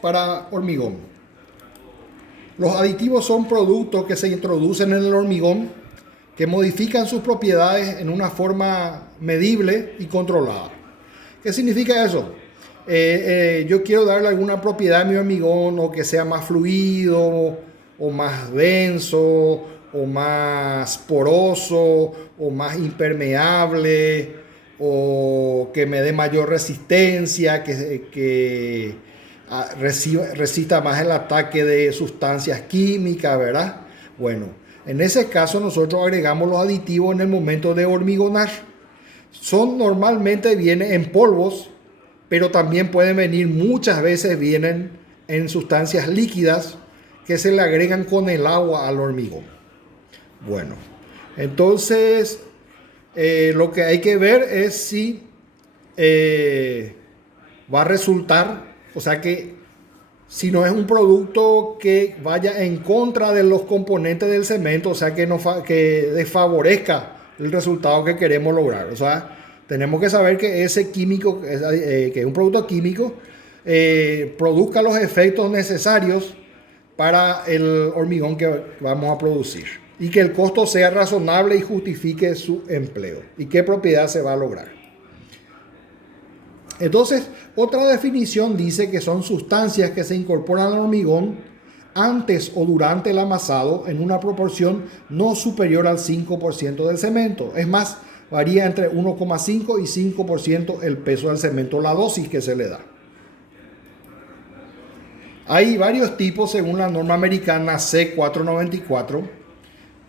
Para hormigón. Los aditivos son productos que se introducen en el hormigón que modifican sus propiedades en una forma medible y controlada. ¿Qué significa eso? Yo quiero darle alguna propiedad a mi hormigón, o que sea más fluido, o más denso, o más poroso, o más impermeable, o que me dé mayor resistencia, que resista más el ataque de sustancias químicas, ¿verdad? Bueno, en ese caso nosotros agregamos los aditivos en el momento de hormigonar. Normalmente vienen en polvos, pero también pueden venir, muchas veces vienen en sustancias líquidas que se le agregan con el agua al hormigón. Bueno, entonces lo que hay que ver es si va a resultar, o sea que si no es un producto que vaya en contra de los componentes del cemento, o sea que, que desfavorezca el resultado que queremos lograr. O sea, tenemos que saber que ese químico, que es un producto químico, produzca los efectos necesarios para el hormigón que vamos a producir, y que el costo sea razonable y justifique su empleo y qué propiedad se va a lograr. Entonces, otra definición dice que son sustancias que se incorporan al hormigón antes o durante el amasado en una proporción no superior al 5% del cemento. Es más, varía entre 1,5 y 5% el peso del cemento, la dosis que se le da. Hay varios tipos según la norma americana C494.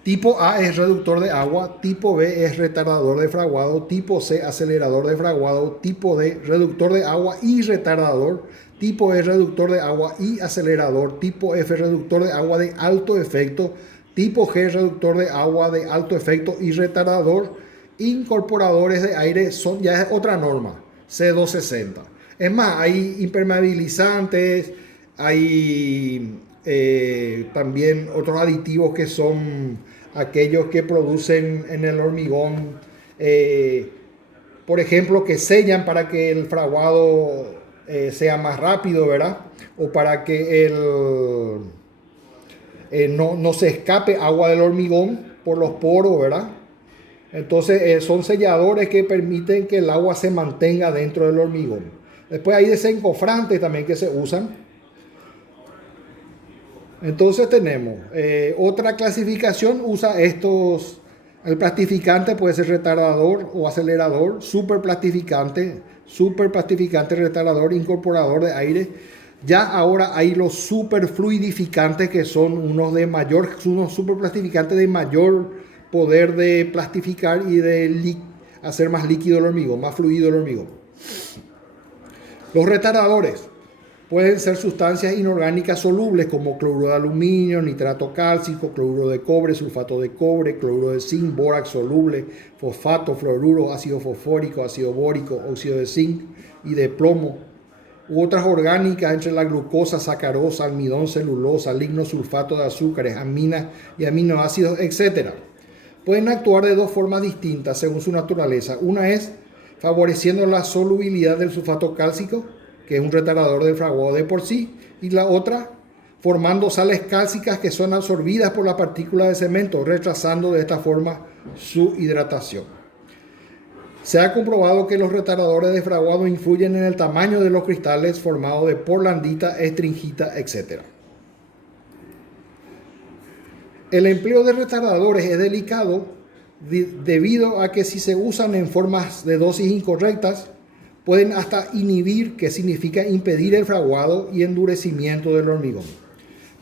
Tipo A es reductor de agua, tipo B es retardador de fraguado, tipo C acelerador de fraguado, tipo D reductor de agua y retardador, tipo E reductor de agua y acelerador, tipo F reductor de agua de alto efecto, tipo G reductor de agua de alto efecto y retardador. Incorporadores de aire ya es otra norma, C260. Es más, hay impermeabilizantes, hay también otros aditivos que son aquellos que producen en el hormigón, por ejemplo, que sellan para que el fraguado sea más rápido, ¿verdad? O para que no se escape agua del hormigón por los poros, ¿verdad? Entonces son selladores que permiten que el agua se mantenga dentro del hormigón. Después hay desencofrantes también que se usan. Entonces tenemos otra clasificación, usa estos. El plastificante puede ser retardador o acelerador, super plastificante, retardador, incorporador de aire. Ya ahora hay los super fluidificantes, que son unos super plastificantes de mayor poder de plastificar y de hacer más líquido el hormigón, más fluido el hormigón. Los retardadores pueden ser sustancias inorgánicas solubles como cloruro de aluminio, nitrato cálcico, cloruro de cobre, sulfato de cobre, cloruro de zinc, bórax soluble, fosfato, fluoruro, ácido fosfórico, ácido bórico, óxido de zinc y de plomo. U otras orgánicas entre la glucosa, sacarosa, almidón, celulosa, lignosulfato de azúcares, aminas y aminoácidos, etc. Pueden actuar de dos formas distintas según su naturaleza. Una es favoreciendo la solubilidad del sulfato cálcico, que es un retardador del fraguado de por sí, y la otra formando sales cálcicas que son absorbidas por las partículas de cemento, retrasando de esta forma su hidratación. Se ha comprobado que los retardadores de fraguado influyen en el tamaño de los cristales formados de portlandita, estringita, etc. El empleo de retardadores es delicado debido a que si se usan en formas de dosis incorrectas, pueden hasta inhibir, que significa impedir el fraguado y endurecimiento del hormigón.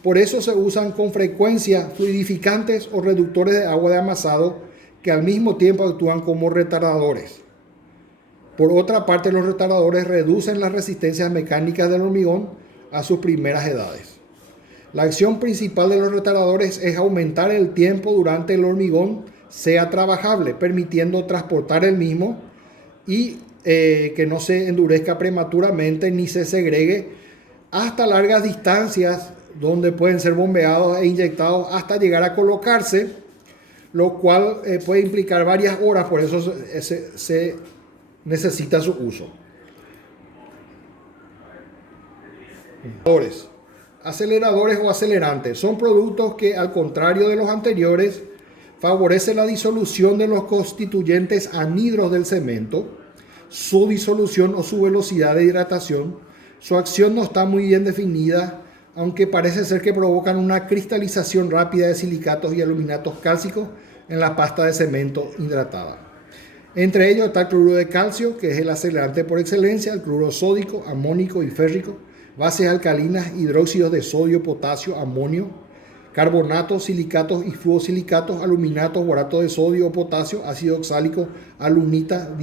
Por eso se usan con frecuencia fluidificantes o reductores de agua de amasado que al mismo tiempo actúan como retardadores. Por otra parte, los retardadores reducen las resistencias mecánicas del hormigón a sus primeras edades. La acción principal de los retardadores es aumentar el tiempo durante el hormigón sea trabajable, permitiendo transportar el mismo y que no se endurezca prematuramente ni se segregue hasta largas distancias, donde pueden ser bombeados e inyectados hasta llegar a colocarse, lo cual puede implicar varias horas, por eso se necesita su uso. Aceleradores o acelerantes son productos que, al contrario de los anteriores, favorecen la disolución de los constituyentes anhidros del cemento, su disolución o su velocidad de hidratación. Su acción no está muy bien definida, aunque parece ser que provocan una cristalización rápida de silicatos y aluminatos cálcicos en la pasta de cemento hidratada. Entre ellos está el cloruro de calcio, que es el acelerante por excelencia, el cloruro sódico, amónico y férrico, bases alcalinas, hidróxidos de sodio, potasio, amonio, carbonatos, silicatos y fluosilicatos, aluminatos, borato de sodio o potasio, ácido oxálico, alunita,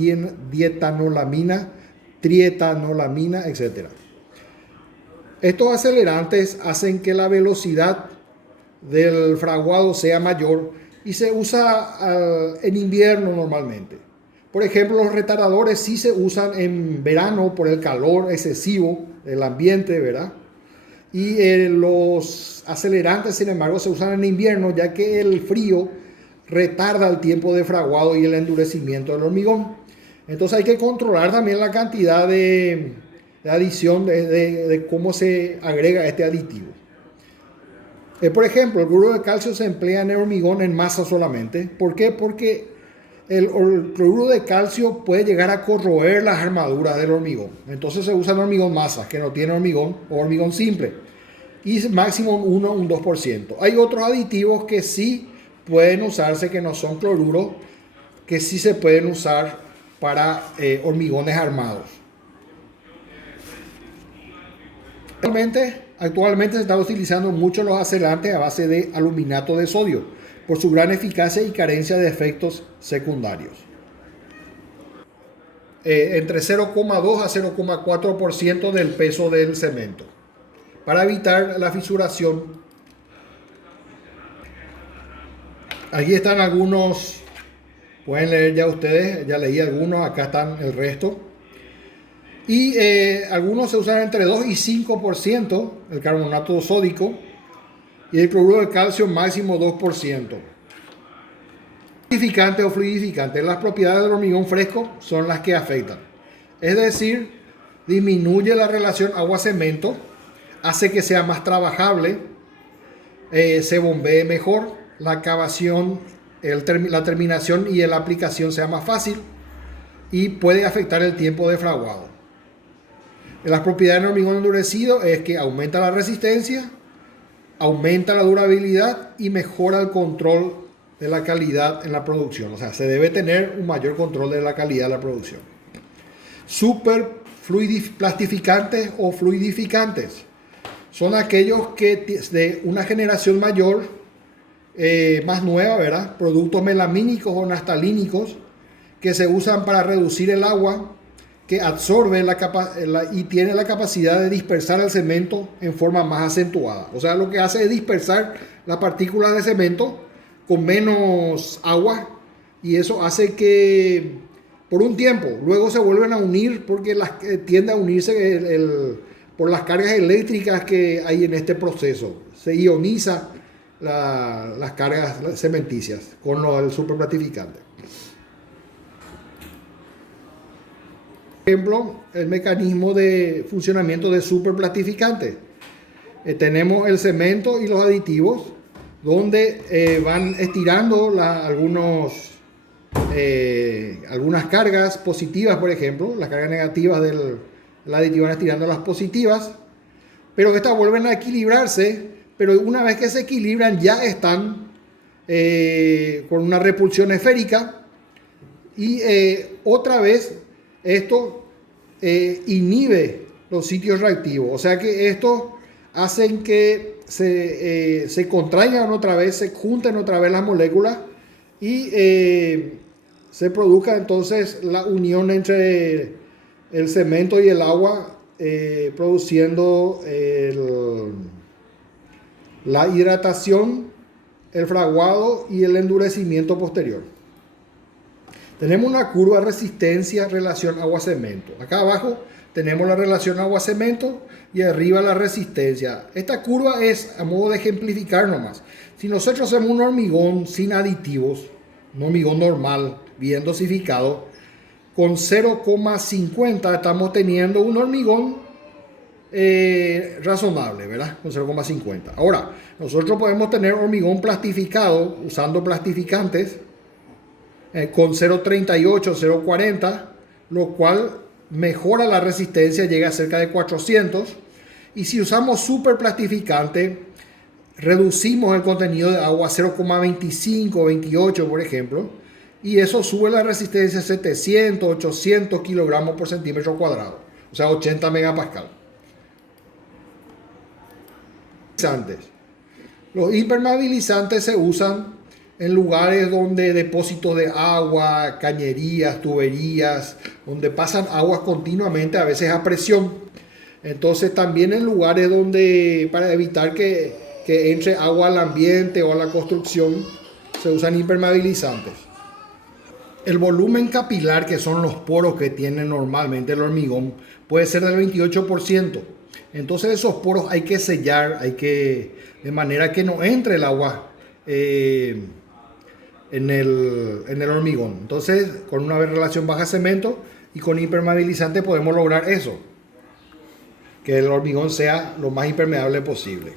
dietanolamina, trietanolamina, etc. Estos acelerantes hacen que la velocidad del fraguado sea mayor y se usa en invierno normalmente. Por ejemplo, los retardadores sí se usan en verano por el calor excesivo del ambiente, ¿verdad? Y los acelerantes, sin embargo, se usan en invierno, ya que el frío retarda el tiempo de fraguado y el endurecimiento del hormigón. Entonces hay que controlar también la cantidad de adición, de cómo se agrega este aditivo. Por ejemplo, el cloruro de calcio se emplea en el hormigón en masa solamente. ¿Por qué? Porque el cloruro de calcio puede llegar a corroer las armaduras del hormigón. Entonces se usa en hormigón masa, que no tiene hormigón, o hormigón simple. Y máximo un 1, un 2%. Hay otros aditivos que sí pueden usarse, que no son cloruro, que sí se pueden usar para hormigones armados. Actualmente se están utilizando mucho los acelerantes a base de aluminato de sodio, por su gran eficacia y carencia de efectos secundarios. Entre 0,2 a 0,4% del peso del cemento, para evitar la fisuración. Aquí están algunos, pueden leer ya ustedes, ya leí algunos, acá están el resto. Y algunos se usan entre 2 y 5%, el carbonato sódico, y el cloruro de calcio máximo 2%. Fluidificante o fluidificante, las propiedades del hormigón fresco son las que afectan. Es decir, disminuye la relación agua-cemento, hace que sea más trabajable, se bombee mejor, la cavación, la terminación y la aplicación sea más fácil, y puede afectar el tiempo de fraguado. Las propiedades del hormigón endurecido es que aumenta la resistencia, aumenta la durabilidad y mejora el control de la calidad en la producción. O sea, se debe tener un mayor control de la calidad de la producción. Super plastificantes o fluidificantes son aquellos que de una generación mayor, más nueva, ¿verdad? Productos melamínicos o naftalínicos que se usan para reducir el agua, que absorbe y tiene la capacidad de dispersar el cemento en forma más acentuada. O sea, lo que hace es dispersar las partículas de cemento con menos agua, y eso hace que por un tiempo luego se vuelven a unir, porque tiende a unirse por las cargas eléctricas que hay en este proceso. Se ioniza las cargas cementicias con el superplatificante. Ejemplo, el mecanismo de funcionamiento de superplatificante. Tenemos el cemento y los aditivos, donde van estirando algunas cargas positivas, por ejemplo, las cargas negativas del aditivo van estirando las positivas, pero estas vuelven a equilibrarse, pero una vez que se equilibran ya están con una repulsión esférica, y otra vez esto inhibe los sitios reactivos. O sea que esto hacen que se contraigan otra vez, se junten otra vez las moléculas, y se produzca entonces la unión entre el cemento y el agua, produciendo la hidratación, el fraguado y el endurecimiento posterior. Tenemos una curva de resistencia relación agua-cemento. Acá abajo tenemos la relación agua-cemento y arriba la resistencia. Esta curva es a modo de ejemplificar nomás. Si nosotros hacemos un hormigón sin aditivos, un hormigón normal, bien dosificado, con 0,50 estamos teniendo un hormigón razonable, ¿verdad? Con 0,50. Ahora, nosotros podemos tener hormigón plastificado usando plastificantes con 0,38, 0,40, lo cual mejora la resistencia, llega a cerca de 400. Y si usamos super plastificante, reducimos el contenido de agua a 0,25, 28, por ejemplo, y eso sube la resistencia a 700, 800 kilogramos por centímetro cuadrado, o sea, 80 megapascal. Los impermeabilizantes se usan en lugares donde depósitos de agua, cañerías, tuberías, donde pasan aguas continuamente, a veces a presión. Entonces también en lugares donde, para evitar que entre agua al ambiente o a la construcción, se usan impermeabilizantes. El volumen capilar, que son los poros que tiene normalmente el hormigón, puede ser del 28%. Entonces esos poros hay que sellar, de manera que no entre el agua en el hormigón. Entonces, con una relación baja cemento y con impermeabilizante podemos lograr eso, que el hormigón sea lo más impermeable posible.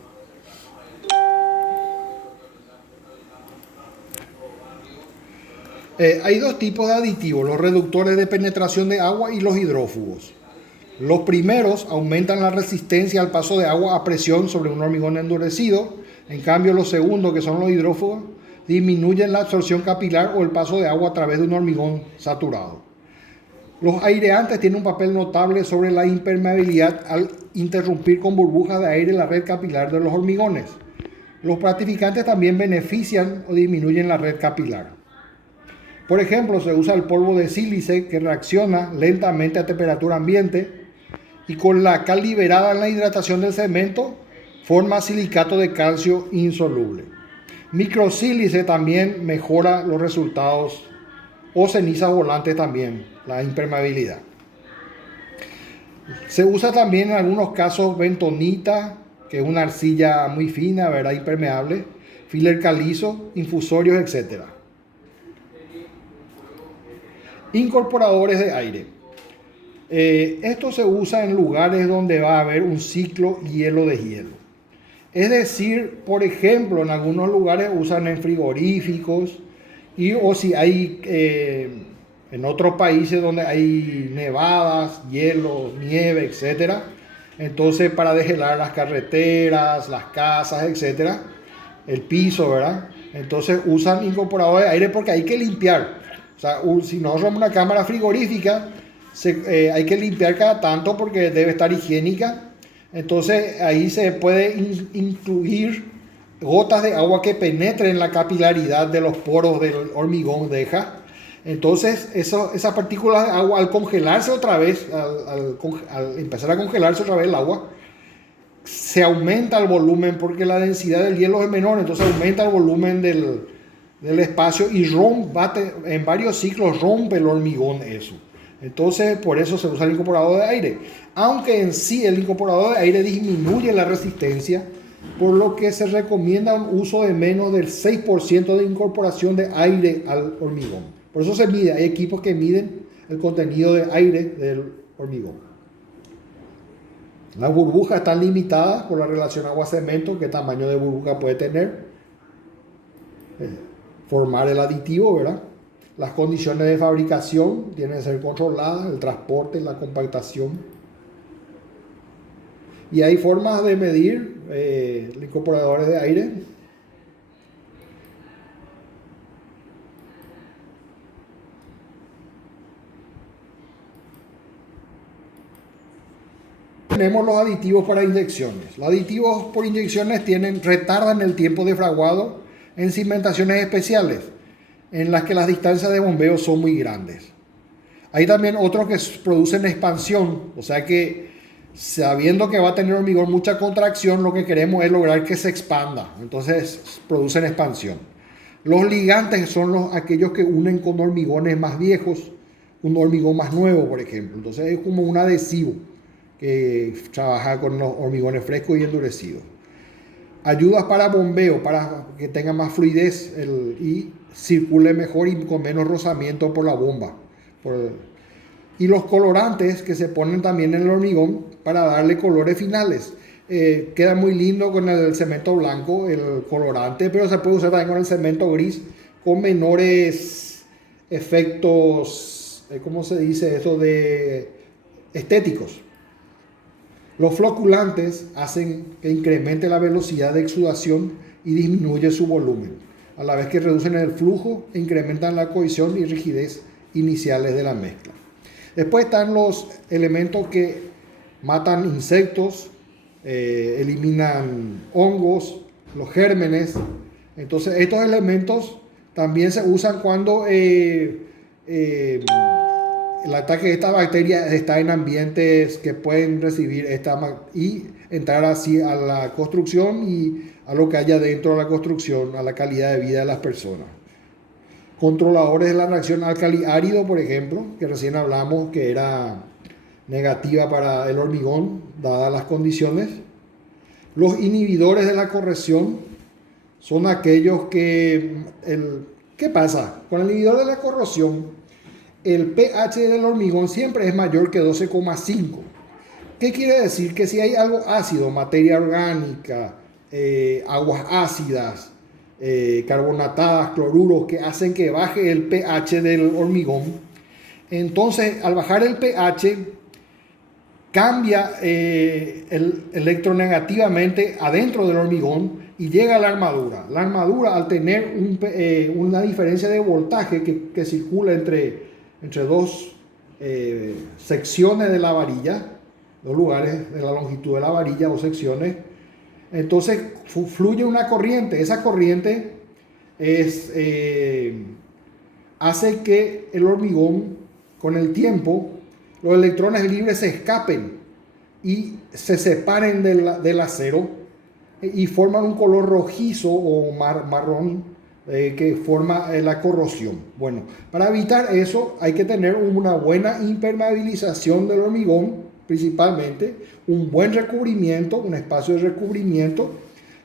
Hay dos tipos de aditivos, los reductores de penetración de agua y los hidrófugos. Los primeros aumentan la resistencia al paso de agua a presión sobre un hormigón endurecido. En cambio, los segundos, que son los hidrófugos, disminuyen la absorción capilar o el paso de agua a través de un hormigón saturado. Los aireantes tienen un papel notable sobre la impermeabilidad al interrumpir con burbujas de aire la red capilar de los hormigones. Los plastificantes también benefician o disminuyen la red capilar. Por ejemplo, se usa el polvo de sílice, que reacciona lentamente a temperatura ambiente y con la cal liberada en la hidratación del cemento forma silicato de calcio insoluble. Microsílice también mejora los resultados, o cenizas volantes también, la impermeabilidad. Se usa también en algunos casos bentonita, que es una arcilla muy fina, ¿verdad? Impermeable, filler calizo, infusorios, etc. Incorporadores de aire. Esto se usa en lugares donde va a haber un ciclo hielo de hielo. Es decir, por ejemplo, en algunos lugares usan en frigoríficos o si hay en otros países donde hay nevadas, hielo, nieve, etc. Entonces, para deshelar las carreteras, las casas, etc., el piso, ¿verdad? Entonces usan incorporadores de aire porque hay que limpiar. O sea, si no usamos una cámara frigorífica, hay que limpiar cada tanto porque debe estar higiénica. Entonces ahí se puede incluir gotas de agua que penetren la capilaridad de los poros del hormigón deja. Entonces esas partículas de agua, al congelarse otra vez, al empezar a congelarse otra vez el agua, se aumenta el volumen porque la densidad del hielo es menor. Entonces aumenta el volumen del espacio y en varios ciclos rompe el hormigón eso. Entonces, por eso se usa el incorporador de aire. Aunque en sí el incorporador de aire disminuye la resistencia, por lo que se recomienda un uso de menos del 6% de incorporación de aire al hormigón. Por eso se mide, hay equipos que miden el contenido de aire del hormigón. Las burbujas están limitadas por la relación agua-cemento, qué tamaño de burbuja puede tener. Formar el aditivo, ¿verdad? Las condiciones de fabricación tienen que ser controladas, el transporte, la compactación. Y hay formas de medir los incorporadores de aire. Tenemos los aditivos para inyecciones. Los aditivos por inyecciones retardan el tiempo de fraguado en cimentaciones especiales, en las que las distancias de bombeo son muy grandes. Hay también otros que producen expansión, o sea que sabiendo que va a tener hormigón mucha contracción, lo que queremos es lograr que se expanda, entonces producen expansión. Los ligantes son aquellos que unen con hormigones más viejos, un hormigón más nuevo, por ejemplo. Entonces es como un adhesivo que trabaja con los hormigones frescos y endurecidos. Ayudas para bombeo, para que tenga más fluidez y circule mejor y con menos rozamiento por la bomba. y los colorantes que se ponen también en el hormigón para darle colores finales. Queda muy lindo con el cemento blanco, el colorante, pero se puede usar también con el cemento gris con menores efectos, ¿cómo se dice eso? De estéticos. Los floculantes hacen que incremente la velocidad de exudación y disminuye su volumen, a la vez que reducen el flujo e incrementan la cohesión y rigidez iniciales de la mezcla. Después están los elementos que matan insectos, eliminan hongos, los gérmenes. Entonces estos elementos también se usan cuando el ataque de esta bacteria está en ambientes que pueden recibir y entrar así a la construcción y a lo que haya dentro de la construcción, a la calidad de vida de las personas. Controladores de la reacción álcali-árido, por ejemplo, que recién hablamos que era negativa para el hormigón, dadas las condiciones. Los inhibidores de la corrosión son aquellos que... ¿Qué pasa? Con el inhibidor de la corrosión, el pH del hormigón siempre es mayor que 12,5. ¿Qué quiere decir? Que si hay algo ácido, materia orgánica, aguas ácidas, carbonatadas, cloruros, que hacen que baje el pH del hormigón, entonces al bajar el pH cambia electronegativamente adentro del hormigón y llega a la armadura. La armadura, al tener una diferencia de voltaje que circula entre dos secciones de la varilla, dos lugares de la longitud de la varilla o secciones, entonces fluye una corriente. Esa corriente hace que el hormigón, con el tiempo, los electrones libres se escapen y se separen del acero y forman un color rojizo o marrón que forma la corrosión. Bueno, para evitar eso hay que tener una buena impermeabilización del hormigón, principalmente, un buen recubrimiento, un espacio de recubrimiento,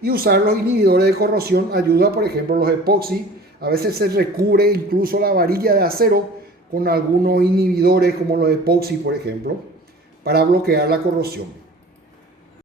y usar los inhibidores de corrosión. Ayuda, por ejemplo, los epoxi. A veces se recubre incluso la varilla de acero con algunos inhibidores como los epoxi, por ejemplo, para bloquear la corrosión.